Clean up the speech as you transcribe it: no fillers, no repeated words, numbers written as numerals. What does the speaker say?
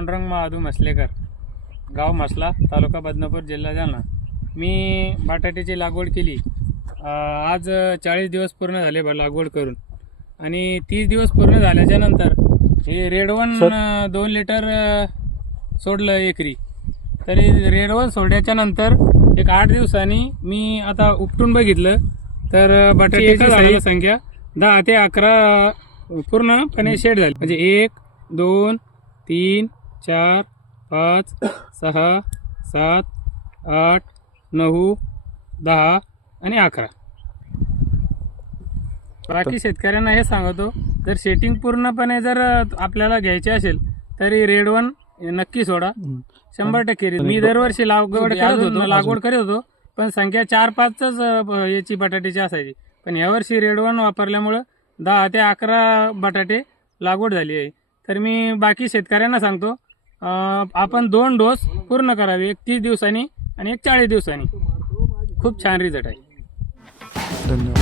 पांडुरंग महादू मसलेकर, गाव मसला, तालुका बदनापूर, जिल्हा जालना. मी बटाट्याची लागवड केली. आज 40 दिवस पूर्ण झाले लागवड करून, आणि 30 दिवस पूर्ण झाल्याच्या नंतर हे रेडवन 2 लिटर सोडलं एकरी. तरी रेडवन सोडल्याच्या नंतर एक 8 दिवसांनी मी आता उपटून बघितलं तर बटाट्याची झालेली संख्या 10 ते 11 पूर्णपणे शेड झाली. म्हणजे 1 2 3 4 5 6 7 8 9 10 आणि 11. बाकी शेतकऱ्यांना हे सांगतो, जर सेटिंग पूर्णपणे जर आपल्याला घ्यायची असेल तरी रेडवन नक्की सोडा, 100%. मी दरवर्षी लागवड करत होतो, पण संख्या 4-5च याची बटाट्याची असायची. पण यावर्षी रेडवन वापरल्यामुळं 10 ते 11 बटाटे लागवड झाली आहे. तर मी बाकी शेतकऱ्यांना सांगतो, आपण 2 डोस पूर्ण करावे, एक 30 दिवसांनी आणि एक 40 दिवसांनी. खूप छान रिझल्ट आहे. धन्यवाद.